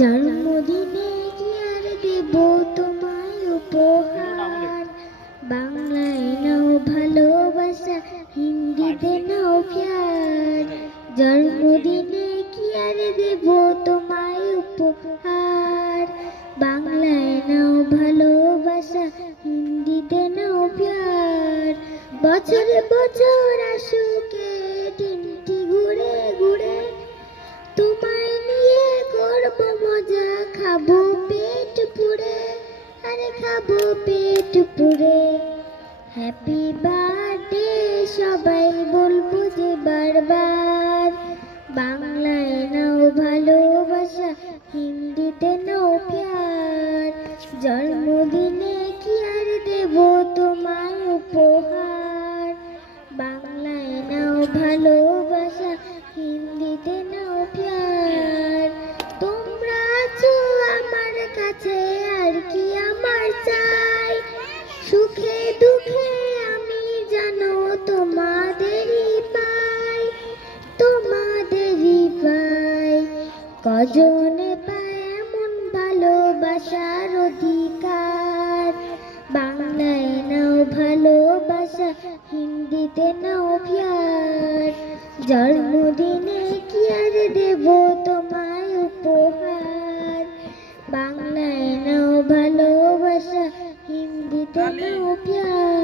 জন্মদিনে কি আর দেব তোমায় উপহার, বাংলায় নাও ভালোবাসা, হিন্দিতে নাও প্যার। জন্মদিনে কি আর দেব তোমায় উপহার, বাংলায় নাও ভালোবাসা, হিন্দিতে নাও প্যার। বছরে বছর আসুকে দিনটি ঘুরে ঘুরে, তোমায় নিয়ে করব মজা, খাবো পেট পুরে, আরে খাবো পেট পুরে। হ্যাপি বার্থডে সবাই বলবো যে বারবার, বাংলায় নাও ভালোবাসা, হিন্দিতে নাও প্যার। জন্মদিনে কি আর দেব তোমায় উপহার, বাংলায় নাও ভালোবাসা, হিন্দিতে নাও প্যার। তোমরা আছো আমার কাছে, আর কি আমার চাই, সুখে দুঃখে আমি জানো তোমাদেরই পাই, তোমাদেরই পাই। কজনে পায় এমন ভালোবাসার অধিকার, বাংলায় নাও ভালোবাসা, হিন্দিতে নাও প্যার। জন্মদিনে কি আর দেব তোমায় উপহার, বাংলায় নাও ভালোবাসা, হিন্দিতে নাও প্যার।